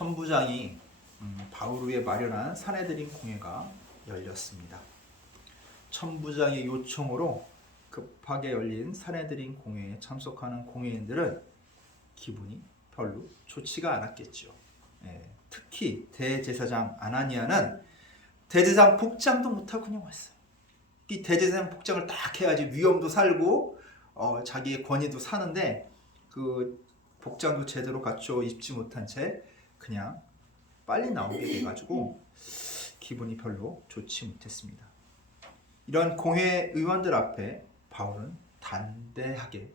천부장이 바울 위에 마련한 사내들인 공회가 열렸습니다. 천부장의 요청으로 급하게 열린 사내들인 공회에 참석하는 공회인들은 기분이 별로 좋지가 않았겠죠. 특히 대제사장 아나니아는 대제사장 복장도 못하고 그냥 왔어요. 이 대제사장 복장을 딱 해야지 위엄도 살고 자기의 권위도 사는데 그 복장도 제대로 갖춰 입지 못한 채 그냥 빨리 나오게 돼가지고 기분이 별로 좋지 못했습니다. 이런 공회 의원들 앞에 바울은 담대하게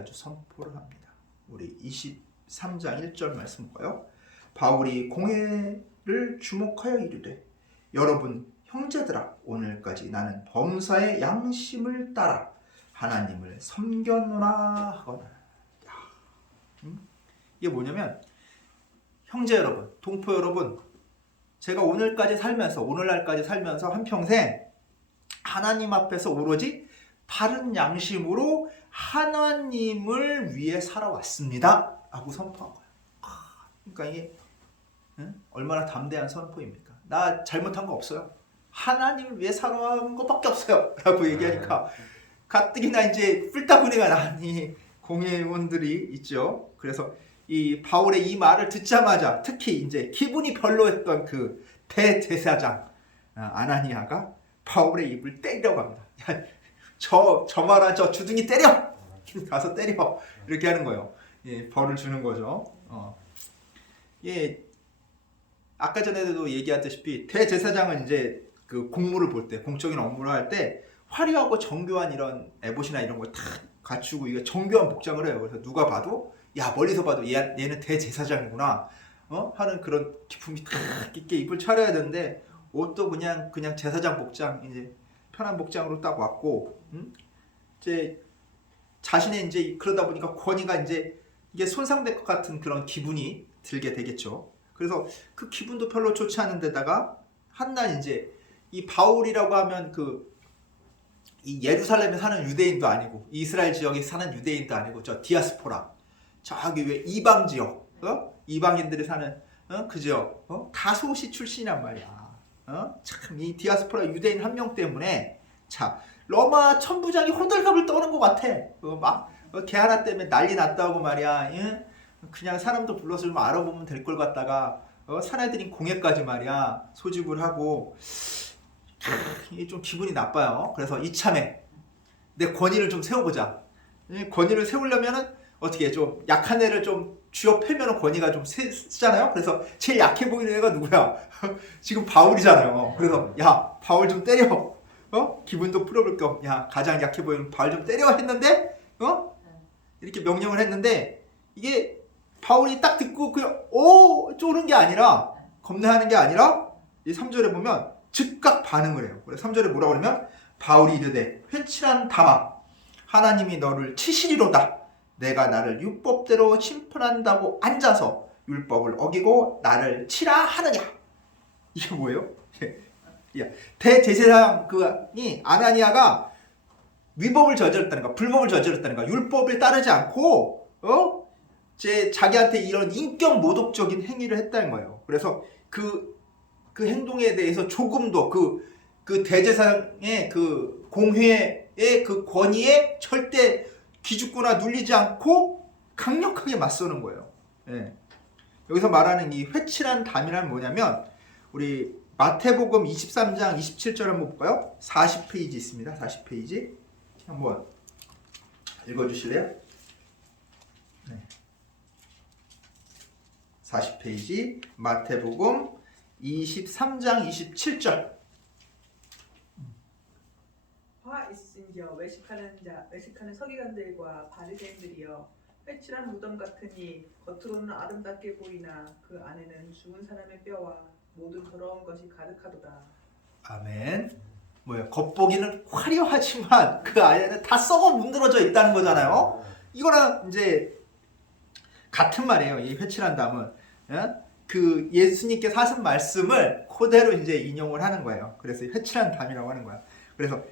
아주 선포를 합니다. 우리 23장 1절 말씀 볼까요? 바울이 공회를 주목하여 이르되 여러분 형제들아 오늘까지 나는 범사의 양심을 따라 하나님을 섬겼노라 하거늘. 이게 뭐냐면 형제 여러분, 동포 여러분, 제가 오늘날까지 살면서 한평생 하나님 앞에서 오로지 바른 양심으로 하나님을 위해 살아왔습니다 하고 선포한 거예요. 그러니까 이게 얼마나 담대한 선포입니까? 나 잘못한 거 없어요. 하나님을 위해 살아온 것밖에 없어요 라고 얘기하니까 가뜩이나 이제 뿔따구니가 난 이 공회의원들이 있죠. 그래서 이 바울의 이 말을 듣자마자 특히 이제 기분이 별로했던 그 대제사장 아나니아가 바울의 입을 때리려고 합니다. 야, 저 말한 저 주둥이 때려! 가서 때려! 이렇게 하는 거예요. 예, 벌을 주는 거죠. 예, 아까 전에도 얘기했다시피 대제사장은 이제 그 공무를 볼 때, 공적인 업무를 할 때 화려하고 정교한 이런 에봇이나 이런 걸 다 갖추고 이게 정교한 복장을 해요. 그래서 누가 봐도 야 멀리서 봐도 얘는 대제사장이구나 하는 그런 기품이 딱 있게 입을 차려야 되는데 옷도 그냥 제사장 복장 이제 편한 복장으로 딱 왔고 이제 자신의 이제 그러다 보니까 권위가 이제 이게 손상될 것 같은 그런 기분이 들게 되겠죠. 그래서 그 기분도 별로 좋지 않은 데다가 한날 이제 이 바울이라고 하면 이 예루살렘에 사는 유대인도 아니고 이스라엘 지역에 사는 유대인도 아니고 저 디아스포라 저기 왜 이방 지역 이방인들이 사는 그 지역 다소시 출신이란 말이야. 참 이 디아스포라 유대인 한 명 때문에 자 로마 천부장이 호들갑을 떠는 것 같아. 막 걔 하나 때문에 난리 났다고 말이야. 그냥 사람도 불러서 좀 알아보면 될 걸 갖다가 사내들인 공회까지 말이야 소집을 하고 이게 좀 기분이 나빠요. 그래서 이참에 내 권위를 좀 세워보자. 권위를 세우려면은 어떻게 좀 약한 애를 좀 쥐어 패면 권위가 좀 세잖아요. 그래서 제일 약해 보이는 애가 누구야? 지금 바울이잖아요. 그래서 야 바울 좀 때려. 기분도 풀어볼 겸 야 가장 약해 보이는 바울 좀 때려 했는데 이렇게 명령을 했는데 이게 바울이 딱 듣고 그냥 쪼는 게 아니라 겁내하는 게 아니라 이 3절에 보면 즉각 반응을 해요. 그래서 3절에 뭐라고 그러면 바울이 이르되 회칠한 담아 하나님이 너를 치시리로다. 내가 나를 율법대로 심판한다고 앉아서 율법을 어기고 나를 치라 하느냐. 이게 뭐예요? 대제사장이 아나니아가 위법을 저질렀다는 거, 불법을 저질렀다는 거, 율법을 따르지 않고 자기한테 이런 인격 모독적인 행위를 했다는 거예요. 그래서 그 행동에 대해서 조금도 그 대제사장의 그 공회의 그 권위에 절대 기죽거나 눌리지 않고 강력하게 맞서는 거예요. 예. 여기서 말하는 이 회칠한 담이란 뭐냐면 우리 마태복음 23장 27절 한번 볼까요? 40페이지 있습니다. 40페이지 한번 읽어주실래요? 네. 40페이지 마태복음 23장 27절. 화 있으신지어 외식하는 서기관들과 바리새인들이여 회칠한 무덤 같으니 겉으로는 아름답게 보이나 그 안에는 죽은 사람의 뼈와 모든 더러운 것이 가득하도다. 아멘. 뭐야? 겉보기는 화려하지만 그 안에는 다 썩어 문드러져 있다는 거잖아요. 이거랑 이제 같은 말이에요. 이 회칠한 담은 그 예수님께서 하신 말씀을 그대로 이제 인용을 하는 거예요. 그래서 회칠한 담이라고 하는 거야. 그래서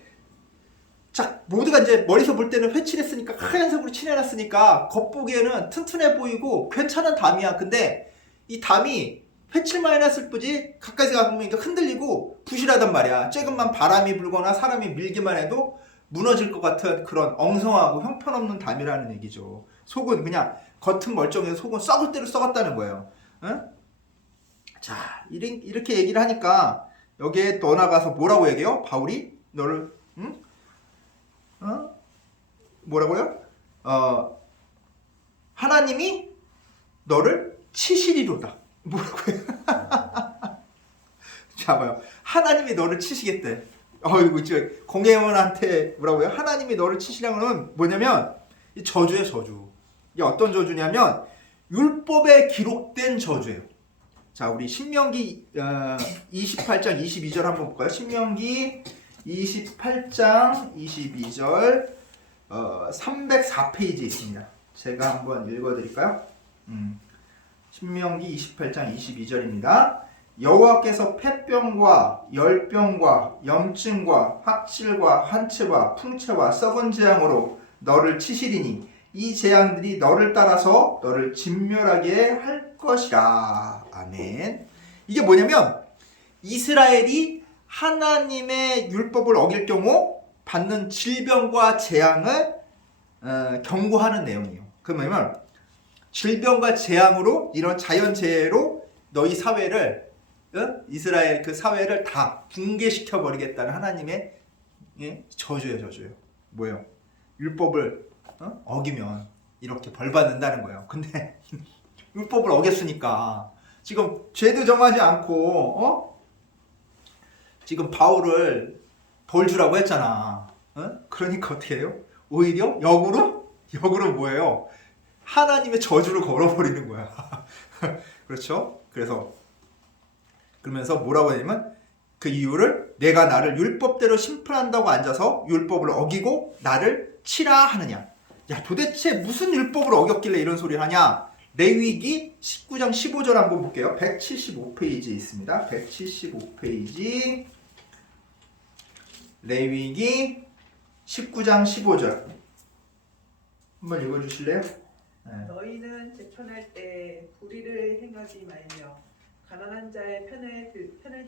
자 모두가 이제 머리서 볼 때는 회칠했으니까 하얀색으로 칠해놨으니까 겉보기에는 튼튼해 보이고 괜찮은 담이야. 근데 이 담이 회칠만 해놨을 뿐이지 가까이서 가보니까 흔들리고 부실하단 말이야. 조금만 바람이 불거나 사람이 밀기만 해도 무너질 것 같은 그런 엉성하고 형편없는 담이라는 얘기죠. 속은 그냥 겉은 멀쩡해서 속은 썩을 대로 썩었다는 거예요. 응? 자, 이렇게 얘기를 하니까 여기에 더 나가서 뭐라고 얘기해요? 바울이 너를 응? 뭐라고요? 하나님이 너를 치시리로다. 뭐라고요? 자, 봐요. 하나님이 너를 치시겠대. 이거 진짜 공예원한테 뭐라고요? 하나님이 너를 치시라는 건 뭐냐면 이 저주예요, 저주. 이게 어떤 저주냐면 율법에 기록된 저주예요. 자, 우리 신명기 28장 22절 한번 볼까요? 신명기 28장 22절 304페이지에 있습니다. 제가 한번 읽어드릴까요? 신명기 28장 22절입니다. 여호와께서 폐병과 열병과 염증과 확칠과 환체와 풍채와 썩은 재앙으로 너를 치시리니 이 재앙들이 너를 따라서 너를 진멸하게 할 것이라. 아멘. 이게 뭐냐면 이스라엘이 하나님의 율법을 어길 경우 받는 질병과 재앙을 경고하는 내용이에요. 그 뭐냐면 질병과 재앙으로 이런 자연재해로 너희 사회를 이스라엘 그 사회를 다 붕괴시켜 버리겠다는 하나님의 저주예요, 저주예요. 뭐예요? 율법을 어기면 이렇게 벌 받는다는 거예요. 근데 율법을 어겼으니까 지금 죄도 정하지 않고 지금 바울을 벌 주라고 했잖아. 그러니까 어떻게 해요? 오히려 역으로 뭐예요? 하나님의 저주를 걸어버리는 거야. 그렇죠? 그러면서 뭐라고 하냐면 그 이유를 내가 나를 율법대로 심판한다고 앉아서 율법을 어기고 나를 치라 하느냐. 야, 도대체 무슨 율법을 어겼길래 이런 소리를 하냐? 레위기 19장 15절 한번 볼게요. 175페이지에 있습니다. 175페이지 레위기 19장 15절 한번 읽어주실래요? 너희는 재편할 때 불의를 행하지 말며 가난한 자의 편을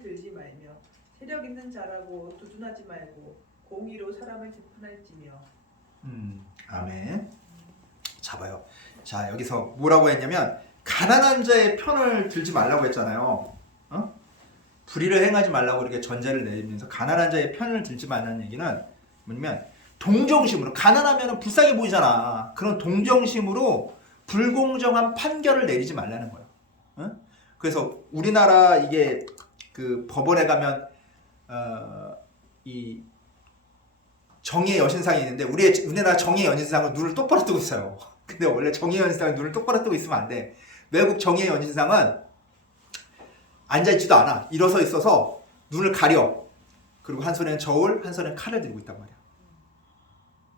들지 말며 세력 있는 자라고 두둔하지 말고 공의로 사람을 재판할지며. 아멘. 잡아요. 자, 여기서 뭐라고 했냐면 가난한 자의 편을 들지 말라고 했잖아요. 불의를 행하지 말라고 이렇게 전제를 내리면서 가난한 자의 편을 들지 말라는 얘기는 뭐냐면 동정심으로, 가난하면 불쌍해 보이잖아. 그런 동정심으로 불공정한 판결을 내리지 말라는 거예요. 그래서 우리나라 이게 그 법원에 가면 이 정의의 여신상이 있는데 우리나라 정의의 여신상은 눈을 똑바로 뜨고 있어요. 근데 원래 정의의 여신상은 눈을 똑바로 뜨고 있으면 안 돼. 외국 정의의 여신상은 앉아있지도 않아. 일어서 있어서 눈을 가려. 그리고 한 손에는 저울, 한 손에는 칼을 들고 있단 말이야.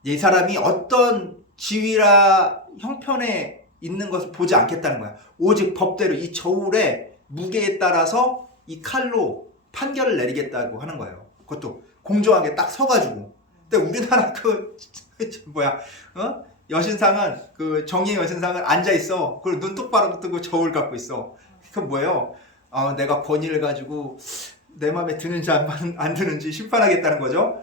이 사람이 어떤 지위라 형편에 있는 것을 보지 않겠다는 거야. 오직 법대로 이 저울의 무게에 따라서 이 칼로 판결을 내리겠다고 하는 거예요. 그것도 공정하게 딱 서가지고. 근데 우리나라 여신상은 그 정의의 여신상은 앉아 있어. 그리고 눈 똑바로 뜨고 저울 갖고 있어. 그건 뭐예요? 내가 권위를 가지고 내 마음에 드는지 안 드는지 심판하겠다는 거죠.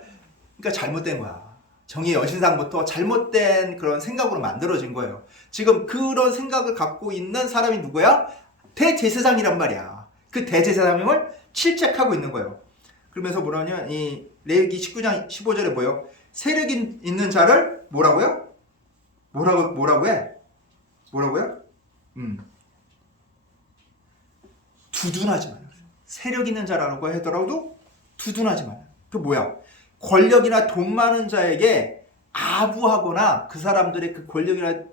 그러니까 잘못된 거야. 정의의 여신상부터 잘못된 그런 생각으로 만들어진 거예요. 지금 그런 생각을 갖고 있는 사람이 누구야? 대제사장이란 말이야. 그 대제사장을 실책하고 있는 거예요. 그러면서 뭐라냐? 이 레위기 19장 15절에 뭐예요? 세력 있는 자를 뭐라고요? 뭐라고 해? 뭐라고요? 두둔하지 말라. 세력 있는 자라고 하더라도 두둔하지 말라. 그 뭐야? 권력이나 돈 많은 자에게 아부하거나 그 사람들의 그 권력이나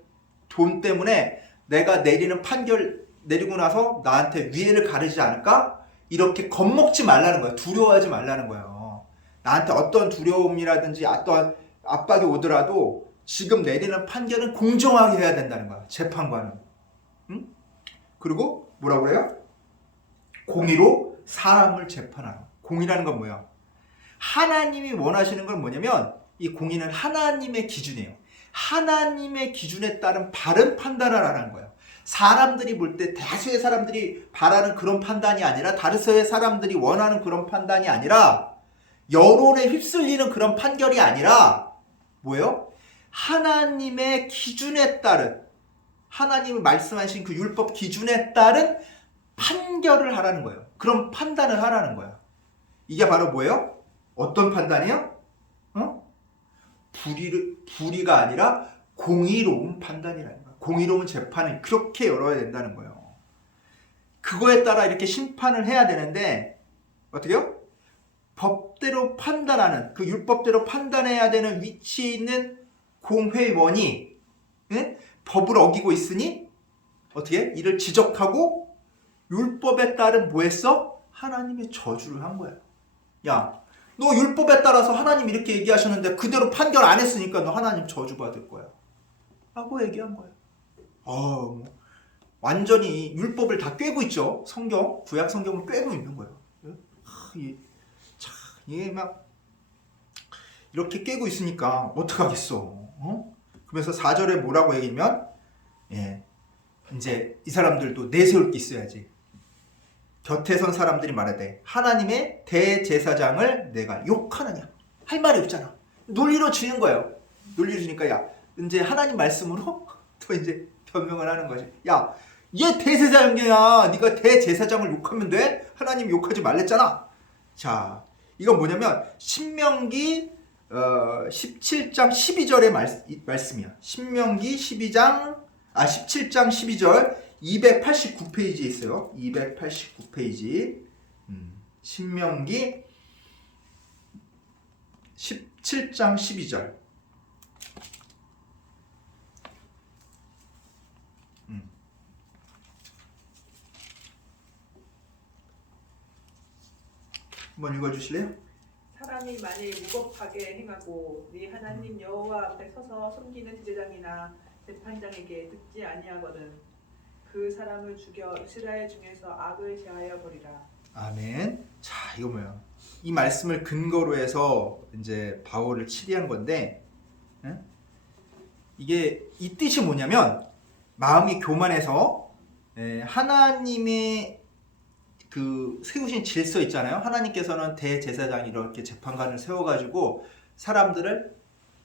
돈 때문에 내가 내리는 판결 내리고 나서 나한테 위해를 가르지 않을까? 이렇게 겁먹지 말라는 거야. 두려워하지 말라는 거예요. 나한테 어떤 두려움이라든지 어떤 압박이 오더라도 지금 내리는 판결은 공정하게 해야 된다는 거야. 재판관은. 그리고 뭐라고 그래요? 공의로 사람을 재판하라. 공의라는 건 뭐야? 하나님이 원하시는 건 뭐냐면 이 공의는 하나님의 기준이에요. 하나님의 기준에 따른 바른 판단을 하라는 거예요. 사람들이 볼 때 다수의 사람들이 바라는 그런 판단이 아니라 다수의 사람들이 원하는 그런 판단이 아니라 여론에 휩쓸리는 그런 판결이 아니라 뭐예요? 하나님의 기준에 따른 하나님이 말씀하신 그 율법 기준에 따른 판결을 하라는 거예요. 그런 판단을 하라는 거야. 이게 바로 뭐예요? 어떤 판단이요? 불의가 아니라 공의로운 판단이라는 거야. 공의로운 재판을 그렇게 열어야 된다는 거예요. 그거에 따라 이렇게 심판을 해야 되는데 어떻게요? 법대로 판단하는 그 율법대로 판단해야 되는 위치에 있는 공회원이 법을 어기고 있으니 어떻게? 이를 지적하고 율법에 따른 뭐 했어? 하나님의 저주를 한 거야. 야, 너 율법에 따라서 하나님 이렇게 얘기하셨는데 그대로 판결 안 했으니까 너 하나님 저주받을 거야 라고 얘기한 거야. 완전히 율법을 다 꿰고 있죠. 성경, 구약 성경을 꿰고 있는 거예요. 이게 막 이렇게 꿰고 있으니까 어떡하겠어. 그래서 4절에 뭐라고 얘기하면 이제 이 사람들도 내세울 게 있어야지. 곁에 선 사람들이 말하되 하나님의 대제사장을 내가 욕하느냐. 할 말이 없잖아. 논리로 주는 거예요. 논리로 주니까 야 이제 하나님 말씀으로 또 이제 변명을 하는 거지. 야, 얘 대제사장이야. 네가 대제사장을 욕하면 돼? 하나님 욕하지 말랬잖아. 자, 이건 뭐냐면 신명기 17장 12절의 말씀이야. 신명기 17장 12절 289페이지에 있어요. 289페이지. 신명기 17장 12절. 한번 읽어주실래요? 사람이 만일 무법하게 행하고 네 하나님 여호와 앞에 서서 섬기는 제사장이나 재판장에게 듣지 아니하거든 그 사람을 죽여 이스라엘 중에서 악을 제하여 버리라. 아멘. 자, 이거 뭐야? 이 말씀을 근거로 해서 이제 바울을 치리한 건데, 이게 이 뜻이 뭐냐면 마음이 교만해서 하나님의 그 세우신 질서 있잖아요. 하나님께서는 대제사장 이렇게 재판관을 세워가지고 사람들을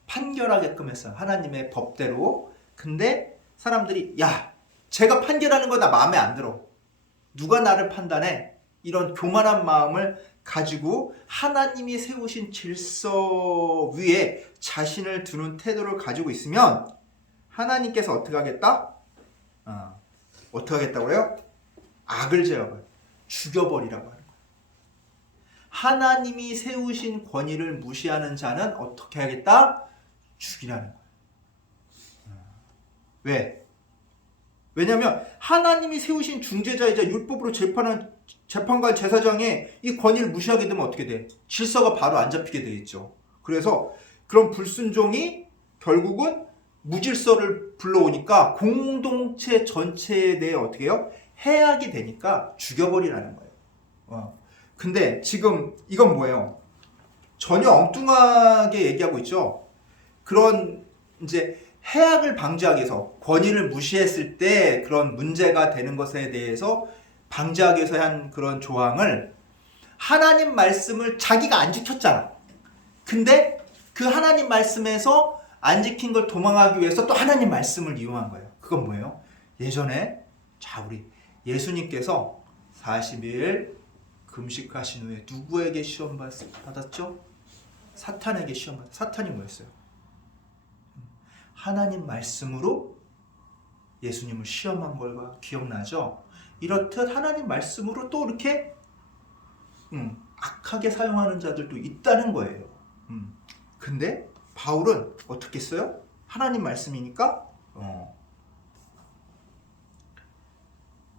판결하게끔 했어요. 하나님의 법대로. 근데 사람들이 야, 제가 판결하는 거 나 마음에 안 들어. 누가 나를 판단해? 이런 교만한 마음을 가지고 하나님이 세우신 질서 위에 자신을 두는 태도를 가지고 있으면 하나님께서 어떻게 하겠다? 어떻게 하겠다고요? 악을 제어해요. 죽여버리라고 하는 거예요. 하나님이 세우신 권위를 무시하는 자는 어떻게 하겠다? 죽이라는 거예요. 왜? 왜냐하면 하나님이 세우신 중재자이자 율법으로 재판한 재판관 제사장의 이 권위를 무시하게 되면 어떻게 돼? 질서가 바로 안 잡히게 돼 있죠. 그래서 그런 불순종이 결국은 무질서를 불러오니까 공동체 전체에 대해 어떻게 해요? 해악이 되니까 죽여버리라는 거예요. 근데 지금 이건 뭐예요? 전혀 엉뚱하게 얘기하고 있죠. 그런 이제 해악을 방지하기 위해서 권위를 무시했을 때 그런 문제가 되는 것에 대해서 방지하기 위해서 한 그런 조항을 하나님 말씀을 자기가 안 지켰잖아. 근데 그 하나님 말씀에서 안 지킨 걸 도망하기 위해서 또 하나님 말씀을 이용한 거예요. 그건 뭐예요? 예전에 우리 예수님께서 40일 금식하신 후에 누구에게 시험 받았죠? 사탄에게 시험 받았어요. 사탄이 뭐였어요? 하나님 말씀으로 예수님을 시험한 걸 기억나죠? 이렇듯 하나님 말씀으로 또 이렇게 악하게 사용하는 자들도 있다는 거예요. 근데 바울은 어떻게 했어요? 하나님 말씀이니까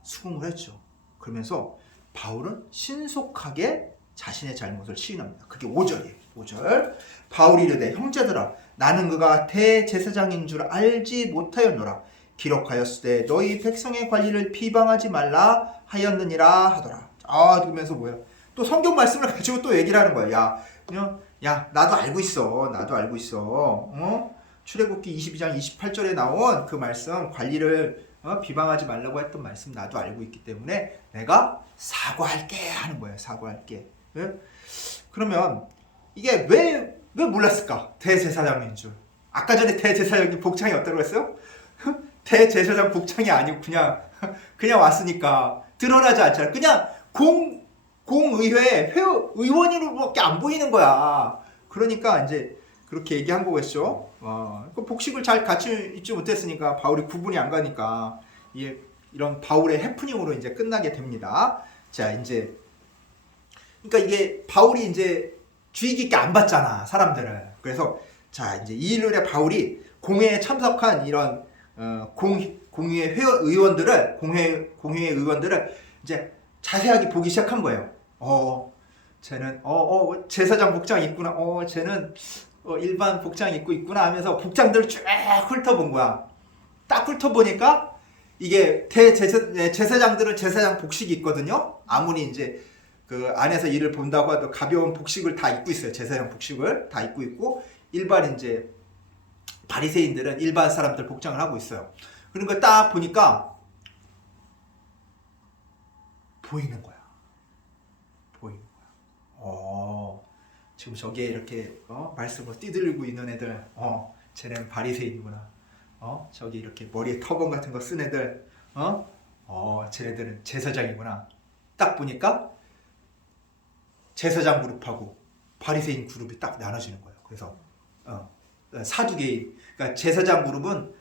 수긍을 했죠. 그러면서 바울은 신속하게 자신의 잘못을 시인합니다. 그게 5절이에요. 5절. 바울이 이르되 형제들아 나는 그가 대제사장인 줄 알지 못하였노라. 기록하였으되 너희 백성의 관리를 비방하지 말라 하였느니라 하더라. 그러면서 뭐야? 또 성경 말씀을 가지고 또 얘기를 하는 거야. 야 나도 알고 있어. 나도 알고 있어. 출애굽기 22장 28절에 나온 그 말씀 관리를 비방하지 말라고 했던 말씀 나도 알고 있기 때문에 내가 사과할게 하는 거예요. 사과할게. 예? 그러면 이게 왜 몰랐을까? 대제사장인 줄. 아까 전에 대제사장님 복장이 어떠라고 했어요? 대제사장 복장이 아니고 그냥 왔으니까 드러나지 않잖아. 그냥 공의회 의원으로밖에 안 보이는 거야. 그러니까 이제 그렇게 얘기한 거겠죠. 그 복식을 잘 갖추 있지 못했으니까 바울이 구분이 안 가니까 이런 바울의 해프닝으로 이제 끝나게 됩니다. 자, 이제 그러니까 이게 바울이 이제 주의 깊게 안 봤잖아, 사람들을. 그래서 자, 이제 이 일요일에 바울이 공회에 참석한 이런 공회의 공회의 의원들을 이제 자세하게 보기 시작한 거예요. 쟤는 제사장 복장 입구나. 쟤는 일반 복장 입고 있구나 하면서 복장들을 쭉 훑어본 거야. 딱 훑어보니까 이게 제사장들은 제사장 복식이 있거든요. 아무리 이제 그 안에서 일을 본다고 해도 가벼운 복식을 다 입고 있어요. 제사장 복식을 다 입고 있고, 일반 이제 바리새인들은 일반 사람들 복장을 하고 있어요. 그런 걸 딱 보니까 보이는 거야. 보이는 거야. 지금 저기에 이렇게 말씀으로 뛰들고 있는 애들, 쟤네는 바리새인이구나. 저기 이렇게 머리에 터번 같은 거 쓴 애들, 쟤네들은 제사장이구나. 딱 보니까 제사장 그룹하고 바리새인 그룹이 딱 나눠지는 거예요. 그래서 사두개인, 그러니까 제사장 그룹은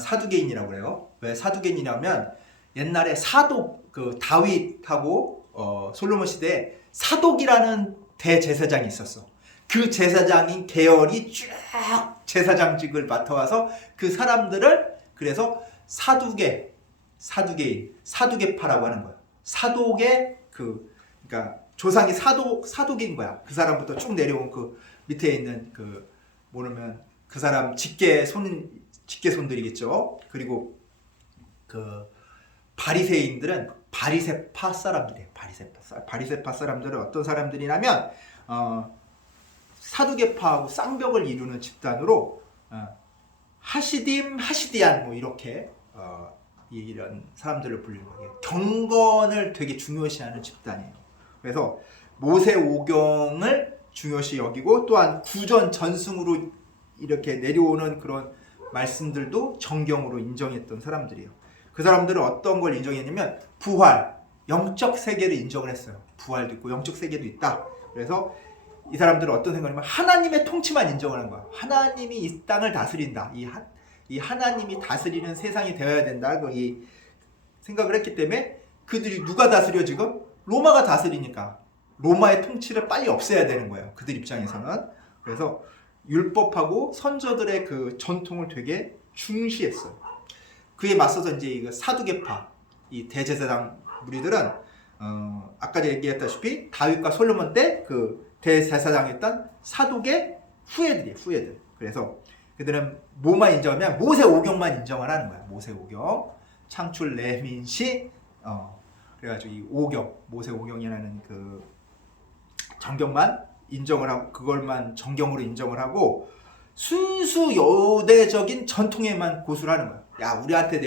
사두개인이라고 그래요. 왜 사두개인이냐면 옛날에 사독, 그 다윗하고 솔로몬 시대에 사독이라는 대제사장이 있었어. 그 제사장인 계열이 쭉 제사장직을 맡아와서 그 사람들을 그래서 사두개인, 사두개파라고 하는 거예요. 사독의 그러니까 조상이 사독인 거야. 그 사람부터 쭉 내려온 그 밑에 있는 모르면 그 사람 직계손들이겠죠. 그리고 그 바리새인들은 바리새파 사람들이에요. 바리새파 사람들은 어떤 사람들이냐면 사두개파하고 쌍벽을 이루는 집단으로 하시디안 뭐 이렇게 이런 사람들을 불리는 거예요. 경건을 되게 중요시하는 집단이에요. 그래서 모세오경을 중요시 여기고, 또한 구전 전승으로 이렇게 내려오는 그런 말씀들도 정경으로 인정했던 사람들이에요. 그 사람들은 어떤 걸 인정했냐면 부활, 영적 세계를 인정을 했어요. 부활도 있고 영적 세계도 있다. 그래서 이 사람들은 어떤 생각이냐면 하나님의 통치만 인정을 한 거야. 하나님이 이 땅을 다스린다. 이 하나님이 다스리는 세상이 되어야 된다. 이 생각을 했기 때문에 그들이 누가 다스려 지금? 로마가 다스리니까 로마의 통치를 빨리 없애야 되는 거예요. 그들 입장에서는. 그래서 율법하고 선조들의 그 전통을 되게 중시했어요. 그에 맞서서 이제 이 사두개파, 이 대제사장 무리들은 아까 얘기했다시피 다윗과 솔로몬 때 그 대제사장이었던 사독의 후예들. 그래서 그들은 뭐만 인정하면 모세오경만 인정을 하는 거야. 모세오경, 창출 레민시, 그래가지고 이 모세오경이라는 그 정경만 인정을 하고, 그걸만 정경으로 인정을 하고 순수 여대적인 전통에만 고수를 하는 거야. 야, 우리한테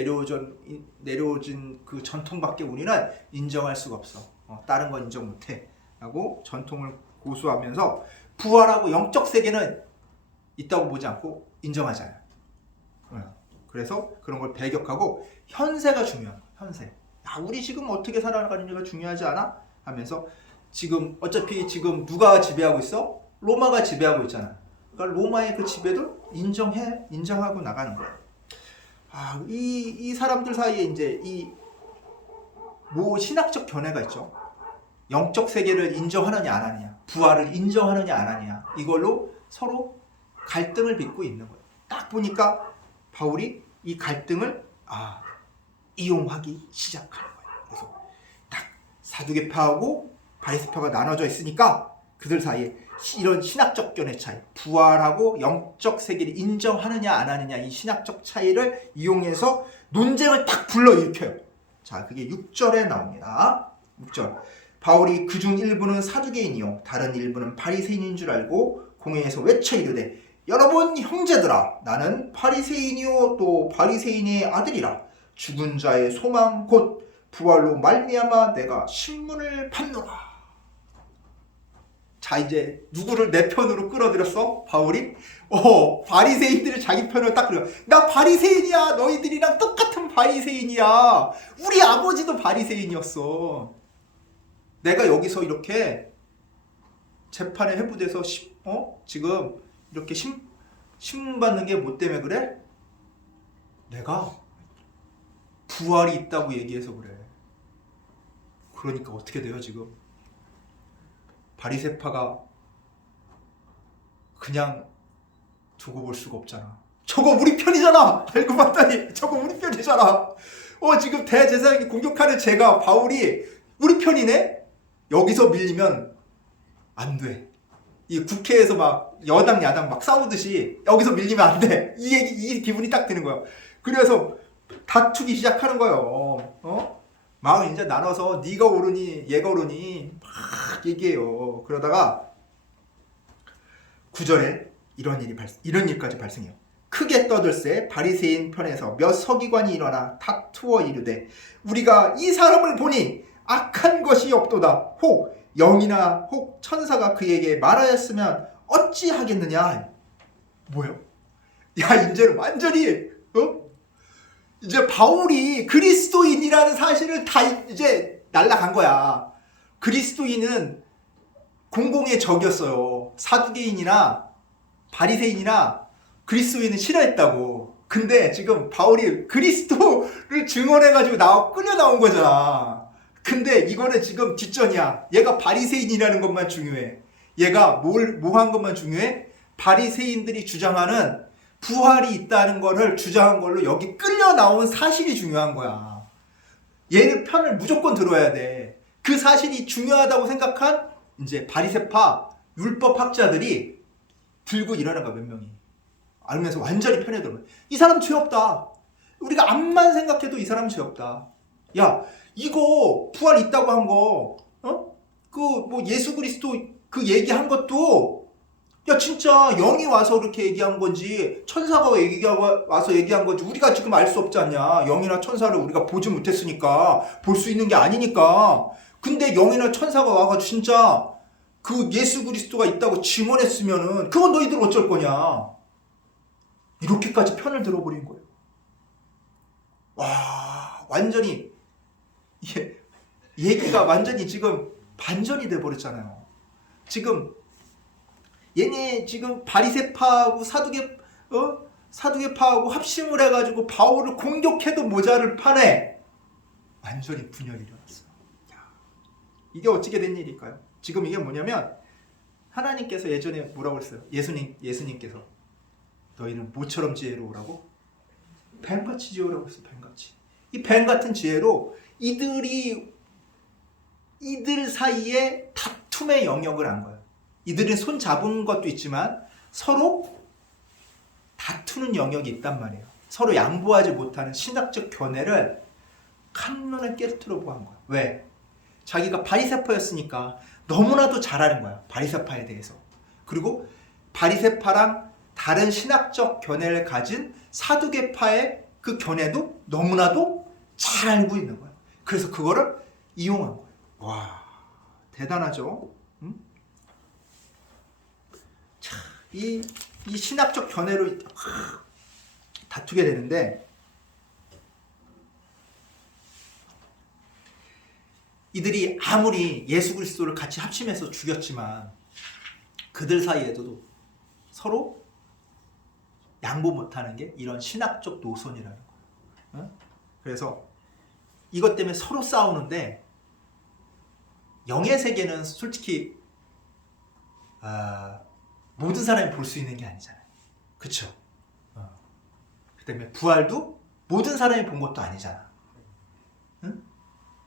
내려오진 그 전통밖에 우리는 인정할 수가 없어. 다른 건 인정 못해. 하고 전통을 고수하면서 부활하고 영적 세계는 있다고 보지 않고 인정하지 않아요. 그래서 그런 걸 배격하고 현세가 중요한 거야. 현세. 야, 우리 지금 어떻게 살아가는지가 중요하지 않아? 하면서 지금 어차피 지금 누가 지배하고 있어? 로마가 지배하고 있잖아. 그러니까 로마의 그 지배도 인정하고 나가는 거야. 이 사람들 사이에 이제 신학적 견해가 있죠. 영적 세계를 인정하느냐 안 하느냐, 부활을 인정하느냐 안 하느냐, 이걸로 서로 갈등을 빚고 있는 거예요. 딱 보니까 바울이 이 갈등을 이용하기 시작하는 거예요. 그래서 딱 사두개파하고 바리새파가 나눠져 있으니까 그들 사이에 이런 신학적 견해 차이, 부활하고 영적 세계를 인정하느냐 안 하느냐, 이 신학적 차이를 이용해서 논쟁을 딱 불러일으켜요. 자, 그게 6절에 나옵니다. 6절. 바울이 그중 일부는 사두개인이요 다른 일부는 바리새인인 줄 알고 공회에서 외쳐 이르되, 여러분 형제들아, 나는 바리새인이요 또 바리새인의 아들이라. 죽은 자의 소망 곧 부활로 말미암아 내가 신문을 받노라. 자, 이제 누구를 내 편으로 끌어들였어? 바울이? 바리새인들을 자기 편으로 딱 끌어. 나 바리새인이야. 너희들이랑 똑같은 바리새인이야. 우리 아버지도 바리새인이었어. 내가 여기서 이렇게 재판에 회부돼서 지금 이렇게 신문 받는 게 뭐 때문에 그래? 내가 부활이 있다고 얘기해서 그래. 그러니까 어떻게 돼요 지금? 바리새파가 그냥 두고 볼 수가 없잖아. 저거 우리 편이잖아. 알고 봤더니 저거 우리 편이잖아. 지금 대제사장이 공격하는 제가 바울이 우리 편이네? 여기서 밀리면 안 돼. 이 국회에서 막 여당 야당 막 싸우듯이 여기서 밀리면 안 돼. 이 기분이 딱 드는 거야. 그래서 다투기 시작하는 거예요. 마음을 이제 나눠서 네가 옳으니 얘가 옳으니 막 얘기해요. 그러다가 9절에 이런 일까지 발생해요. 크게 떠들새 바리새인 편에서 몇 서기관이 일어나 다투어 이르되 우리가 이 사람을 보니 악한 것이 없도다. 혹 영이나 혹 천사가 그에게 말하였으면 어찌 하겠느냐. 뭐요? 야, 이제는 완전히 이제 바울이 그리스도인이라는 사실을 다 이제 날라간 거야. 그리스도인은 공공의 적이었어요. 사두개인이나 바리새인이나 그리스도인은 싫어했다고. 근데 지금 바울이 그리스도를 증언해가지고 끌려 나온 거잖아. 근데 이거는 지금 뒷전이야. 얘가 바리새인이라는 것만 중요해. 얘가 뭐 한 것만 중요해? 바리새인들이 주장하는 부활이 있다는 거를 주장한 걸로 여기 끌려 나온 사실이 중요한 거야. 얘는 편을 무조건 들어야 돼. 그 사실이 중요하다고 생각한 이제 바리새파 율법학자들이 들고 일어난 거야, 몇 명이. 알면서 완전히 편에 들어. 이 사람 죄 없다. 우리가 암만 생각해도 이 사람 죄 없다. 야, 이거 부활 있다고 한 거, 예수 그리스도 그 얘기한 것도 야, 진짜 영이 와서 그렇게 얘기한 건지 천사가 와서 얘기한 건지 우리가 지금 알 수 없지 않냐. 영이나 천사를 우리가 보지 못했으니까 볼 수 있는 게 아니니까. 근데 영이나 천사가 와가지고 진짜 그 예수 그리스도가 있다고 증언했으면은 그건 너희들 어쩔 거냐. 이렇게까지 편을 들어버린 거예요. 와, 완전히 얘기가 완전히 지금 반전이 돼버렸잖아요. 지금 얘네 지금 바리새파하고 사두개파하고 합심을 해가지고 바울을 공격해도 모자를 파네. 완전히 분열이 일어났어요. 이게 어떻게 된 일일까요? 지금 이게 뭐냐면 하나님께서 예전에 뭐라고 했어요? 예수님께서 너희는 모처럼 지혜로우라고? 뱀같이 지혜로우라고 했어요. 뱀같이. 이 뱀같은 지혜로 이들 사이에 다툼의 영역을 한 거예요. 이들은 손 잡은 것도 있지만 서로 다투는 영역이 있단 말이에요. 서로 양보하지 못하는 신학적 견해를 한눈에 깨트려 보한 거야. 왜? 자기가 바리새파였으니까 너무나도 잘 아는 거야. 바리새파에 대해서. 그리고 바리새파랑 다른 신학적 견해를 가진 사두개파의 그 견해도 너무나도 잘 알고 있는 거야. 그래서 그거를 이용한 거야. 와, 대단하죠? 이 신학적 견해로 다투게 되는데 이들이 아무리 예수 그리스도를 같이 합심해서 죽였지만 그들 사이에도 서로 양보 못하는 게 이런 신학적 노선이라는 거예요. 그래서 이것 때문에 서로 싸우는데 영의 세계는 솔직히 모든 사람이 볼 수 있는 게 아니잖아요. 그쵸? 그 때문에 부활도 모든 사람이 본 것도 아니잖아. 응?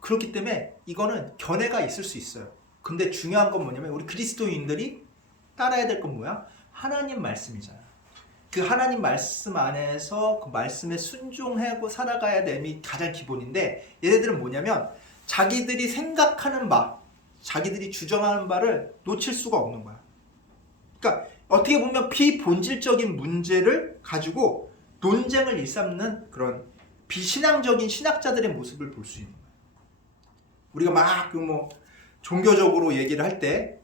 그렇기 때문에 이거는 견해가 있을 수 있어요. 근데 중요한 건 뭐냐면 우리 그리스도인들이 따라야 될 건 뭐야? 하나님 말씀이잖아. 그 하나님 말씀 안에서 그 말씀에 순종하고 살아가야 됨이 가장 기본인데 얘네들은 뭐냐면 자기들이 생각하는 바, 자기들이 주장하는 바를 놓칠 수가 없는 거야. 그러니까 어떻게 보면 비본질적인 문제를 가지고 논쟁을 일삼는 그런 비신앙적인 신학자들의 모습을 볼 수 있는 거예요. 우리가 막 그 뭐 종교적으로 얘기를 할 때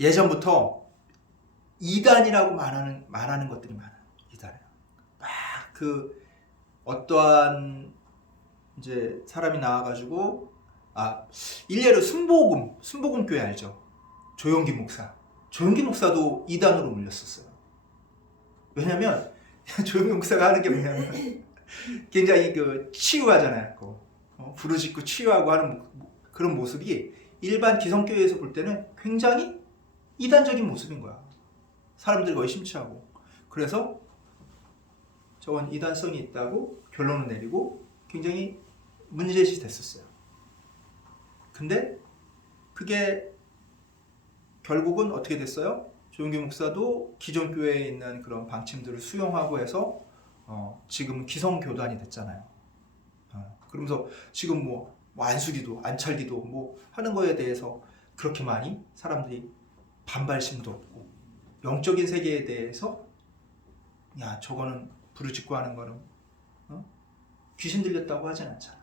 예전부터 이단이라고 말하는 것들이 많아요. 이단이요. 막 그 어떠한 이제 사람이 나와가지고 일례로 순복음 교회 알죠? 조용기 목사도 이단으로 물렸었어요. 왜냐면 조용기 목사가 하는 게 뭐냐면 굉장히 그 치유하잖아요. 부르짖고 치유하고 하는 그런 모습이 일반 기성교회에서 볼 때는 굉장히 이단적인 모습인 거야. 사람들과 의심치하고. 그래서 저건 이단성이 있다고 결론을 내리고 굉장히 문제시 됐었어요. 근데 그게 결국은 어떻게 됐어요? 조용기 목사도 기존 교회에 있는 그런 방침들을 수용하고 해서 지금은 기성교단이 됐잖아요. 그러면서 지금 뭐 안수기도 안찰기도 뭐 하는 거에 대해서 그렇게 많이 사람들이 반발심도 없고 영적인 세계에 대해서 야 저거는 부르짖고 하는 거는 귀신 들렸다고 하진 않잖아.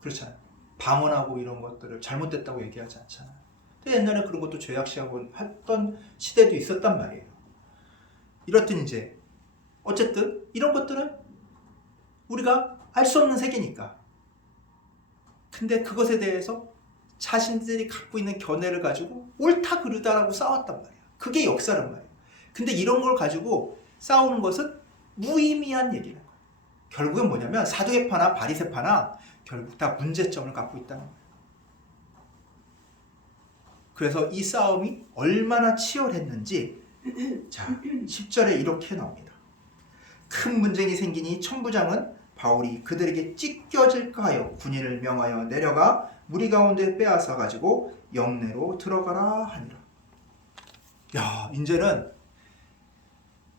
그렇잖아요. 방언하고 이런 것들을 잘못됐다고 얘기하지 않잖아요. 근데 옛날에 그런 것도 죄악시하고 했던 시대도 있었단 말이에요. 이렇든 이제 어쨌든 이런 것들은 우리가 알 수 없는 세계니까. 근데 그것에 대해서 자신들이 갖고 있는 견해를 가지고 옳다 그르다라고 싸웠단 말이에요. 그게 역사란 말이에요. 근데 이런 걸 가지고 싸우는 것은 무의미한 얘기는 거예요. 결국은 뭐냐면 사두개파나 바리새파나 결국 다 문제점을 갖고 있다는 거예요. 그래서 이 싸움이 얼마나 치열했는지 자 10절에 이렇게 나옵니다. 큰 분쟁이 생기니 천부장은 바울이 그들에게 찢겨질까 하여 군인을 명하여 내려가 무리 가운데 빼앗아 가지고 영내로 들어가라 하니라. 야, 이제는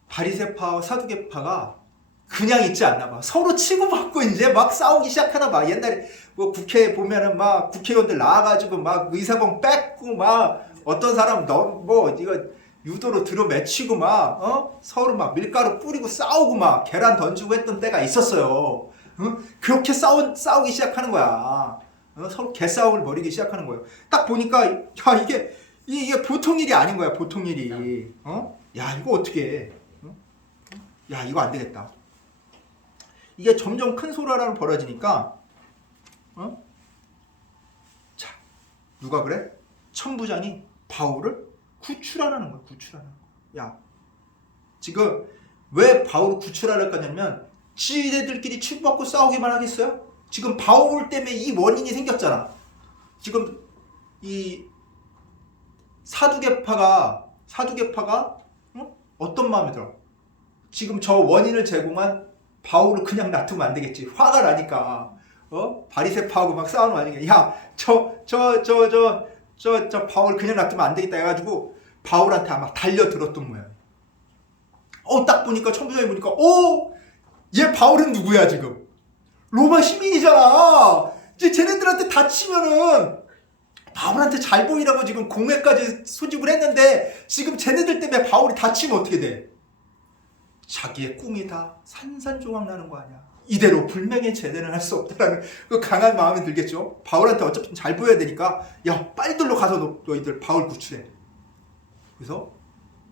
바리새파와 사두개파가 그냥 있지 않나 봐. 서로 치고받고 이제 막 싸우기 시작하나 봐. 옛날에 뭐 국회에 보면은 막 국회의원들 나와가지고 막 의사봉 뺏고 막 어떤 사람 뭐 이거 유도로 들어매치고 막 서로 막 밀가루 뿌리고 싸우고 막 계란 던지고 했던 때가 있었어요. 그렇게 싸우기 시작하는 거야. 서로 개싸움을 벌이기 시작하는 거예요. 딱 보니까 야 이게 보통 일이 아닌 거야. 보통 일이. 야 이거 어떻게 해? 야 이거 안 되겠다. 이게 점점 큰 소라라로 벌어지니까 자 누가 그래? 천부장이 바울을 구출하라는 거야. 구출하라는 거야. 야 지금 왜 바울을 구출하라고 하냐면 지네들끼리 치고받고 싸우기만 하겠어요? 지금 바울 때문에 이 원인이 생겼잖아. 지금 이 사두개파가 어떤 마음이 들어? 지금 저 원인을 제공한 바울을 그냥 놔두면 안 되겠지. 화가 나니까. 바리새파하고 막 싸우는 와중에 야, 저 바울 그냥 놔두면 안 되겠다 해가지고 바울한테 아마 달려들었던 모양. 딱 보니까 천부장이 보니까 얘 바울은 누구야 지금? 로마 시민이잖아. 이제 쟤네들한테 다치면은 바울한테 잘 보이라고 지금 공회까지 소집을 했는데 지금 쟤네들 때문에 바울이 다치면 어떻게 돼? 자기의 꿈이 다 산산조각 나는 거 아니야. 이대로 불명예 제대는 할 수 없다라는 그 강한 마음이 들겠죠. 바울한테 어차피 잘 보여야 되니까 야 빨리들로 가서 너희들 바울 구출해. 그래서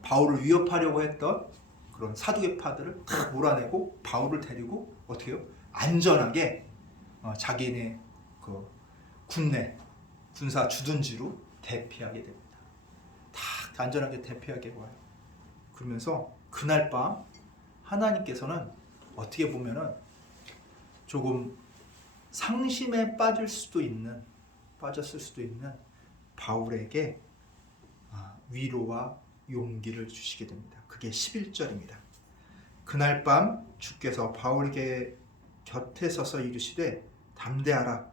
바울을 위협하려고 했던 그런 사두개파들을 다 몰아내고 바울을 데리고 어떻게 해요? 안전하게 자기네 그 군내 군사 주둔지로 대피하게 됩니다. 다 안전하게 대피하게 와요. 그러면서 그날 밤 하나님께서는 어떻게 보면은 조금 상심에 빠졌을 수도 있는 바울에게 위로와 용기를 주시게 됩니다. 그게 11절입니다. 그날 밤 주께서 바울에게 곁에 서서 이르시되 담대하라.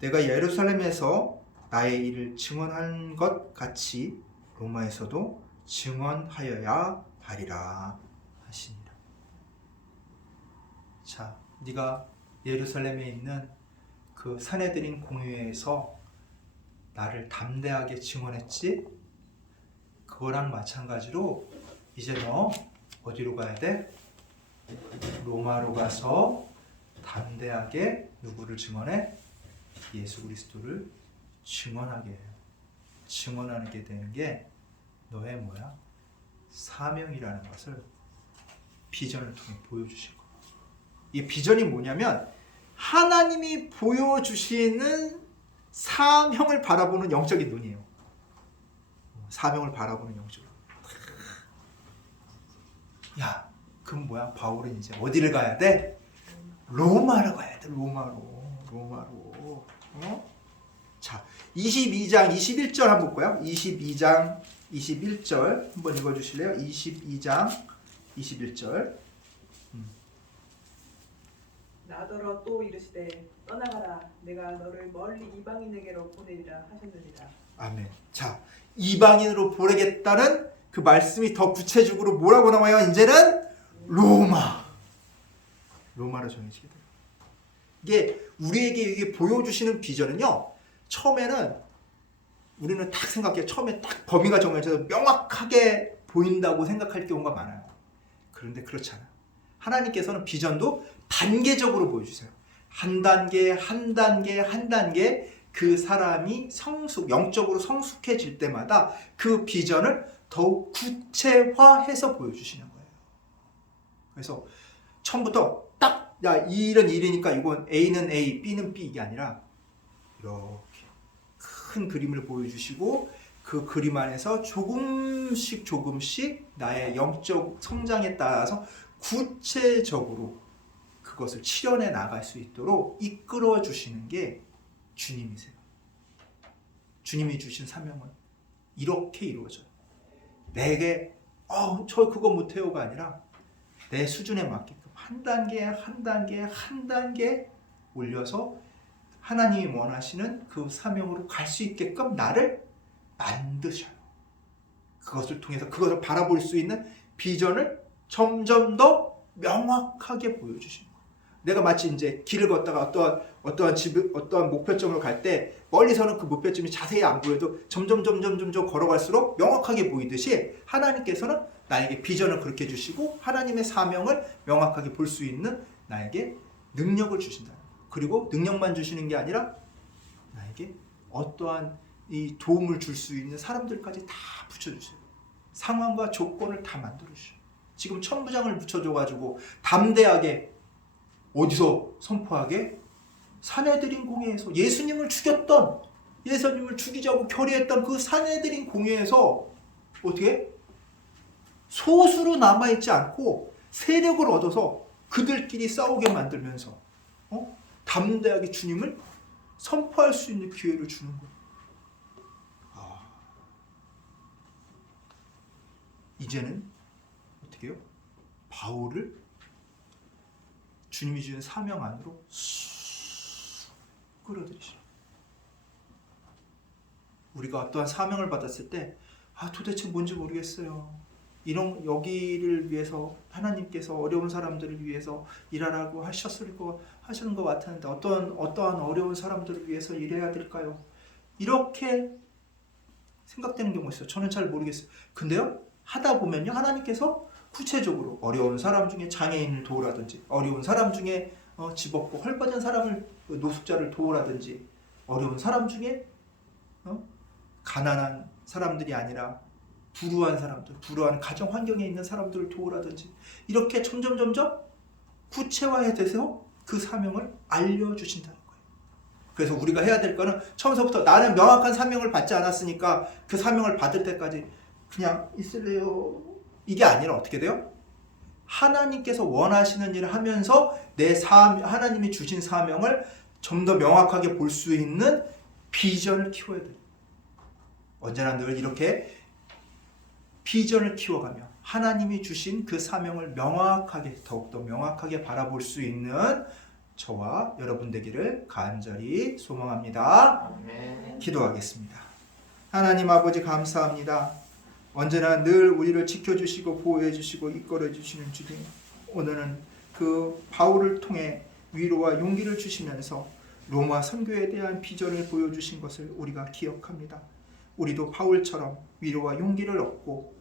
내가 예루살렘에서 나의 일을 증언한 것 같이 로마에서도 증언하여야 하리라 하시니라. 자, 네가 예루살렘에 있는 그 사내들인 공회에서 나를 담대하게 증언했지? 그거랑 마찬가지로 이제 너 어디로 가야 돼? 로마로 가서 담대하게 누구를 증언해? 예수 그리스도를 증언하게 해요. 증언하게 되는 게 너의 뭐야? 사명이라는 것을 비전을 통해 보여주신 거예요. 이 비전이 뭐냐면 하나님이 보여주시는 사명을 바라보는 영적인 눈이에요. 사명을 바라보는 영적 눈. 야, 그럼 뭐야? 바울은 이제 어디를 가야 돼? 로마로 가야 돼. 로마로. 자, 22장 21절 한번 볼까요? 22장 21절 한번 읽어주실래요? 22장 21절. 나더러 또 이르시되 떠나가라 내가 너를 멀리 이방인에게로 보내리라 하셨느니라. 아멘. 자, 이방인으로 보내겠다는 그 말씀이 더 구체적으로 뭐라고 나와요? 이제는 로마로 정해지게 돼요. 이게 우리에게 이게 보여주시는 비전은요, 처음에는 우리는 딱 생각해요. 처음에 딱 범위가 정해져서 명확하게 보인다고 생각할 경우가 많아요. 그런데 그렇지 않아요. 하나님께서는 비전도 단계적으로 보여주세요. 한 단계 그 사람이 영적으로 성숙해질 때마다 그 비전을 더욱 구체화해서 보여주시는 거예요. 그래서 처음부터 딱, 야, 이 일은 일이니까 이건 A는 A, B는 B 이게 아니라 이렇게 큰 그림을 보여주시고 그 그림 안에서 조금씩 나의 영적 성장에 따라서 구체적으로 그것을 실현해 나갈 수 있도록 이끌어 주시는 게 주님이세요. 주님이 주신 사명은 이렇게 이루어져요. 내게 저 그거 못해요가 아니라 내 수준에 맞게끔 한 단계 올려서 하나님이 원하시는 그 사명으로 갈 수 있게끔 나를 만드셔요. 그것을 통해서 그것을 바라볼 수 있는 비전을 점점 더 명확하게 보여주시는 거예요. 내가 마치 이제 길을 걷다가 어떠한 목표점으로 갈 때 멀리서는 그 목표점이 자세히 안 보여도 점점 걸어갈수록 명확하게 보이듯이 하나님께서는 나에게 비전을 그렇게 주시고 하나님의 사명을 명확하게 볼 수 있는 나에게 능력을 주신다. 그리고 능력만 주시는 게 아니라 나에게 어떠한 이 도움을 줄 수 있는 사람들까지 다 붙여주세요. 상황과 조건을 다 만들어주셔요. 지금 천부장을 붙여줘가지고 담대하게 어디서 선포하게? 산헤드린 공회에서 예수님을 죽이자고 결의했던 그 산헤드린 공회에서 어떻게? 소수로 남아있지 않고 세력을 얻어서 그들끼리 싸우게 만들면서 담대하게 주님을 선포할 수 있는 기회를 주는 거예요. 이제는 어떻게 해요? 바울을 주님이 주신 사명 안으로 쑥 끌어들이시라. 우리가 어떠한 사명을 받았을 때 도대체 뭔지 모르겠어요. 여기를 위해서 하나님께서 어려운 사람들을 위해서 일하라고 하시는 것 같았는데 어떠한 어려운 사람들을 위해서 일해야 될까요? 이렇게 생각되는 경우가 있어요. 저는 잘 모르겠어요. 근데요, 하다 보면요, 하나님께서 구체적으로 어려운 사람 중에 장애인을 도우라든지, 어려운 사람 중에 집 없고 헐벗은 사람을, 노숙자를 도우라든지, 어려운 사람 중에 가난한 사람들이 아니라 불우한 사람들, 불우한 가정 환경에 있는 사람들을 도우라든지, 이렇게 점점 구체화해서 그 사명을 알려주신다는 거예요. 그래서 우리가 해야 될 거는 처음부터 나는 명확한 사명을 받지 않았으니까 그 사명을 받을 때까지 그냥 있을래요. 이게 아니라 어떻게 돼요? 하나님께서 원하시는 일을 하면서 하나님이 주신 사명을 좀 더 명확하게 볼 수 있는 비전을 키워야 돼요. 언제나 늘 이렇게 비전을 키워가며 하나님이 주신 그 사명을 더욱더 명확하게 바라볼 수 있는 저와 여러분 되기를 간절히 소망합니다. 아멘. 기도하겠습니다. 하나님 아버지 감사합니다. 언제나 늘 우리를 지켜주시고 보호해주시고 이끌어주시는 주님, 오늘은 그 바울을 통해 위로와 용기를 주시면서 로마 선교에 대한 비전을 보여주신 것을 우리가 기억합니다. 우리도 바울처럼 위로와 용기를 얻고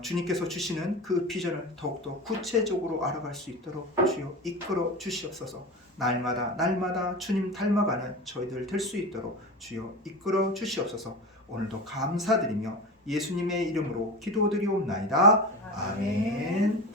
주님께서 주시는 그 비전을 더욱더 구체적으로 알아갈 수 있도록 주여 이끌어 주시옵소서. 날마다 주님 닮아가는 저희들 될 수 있도록 주여 이끌어 주시옵소서. 오늘도 감사드리며 예수님의 이름으로 기도드리옵나이다. 아멘.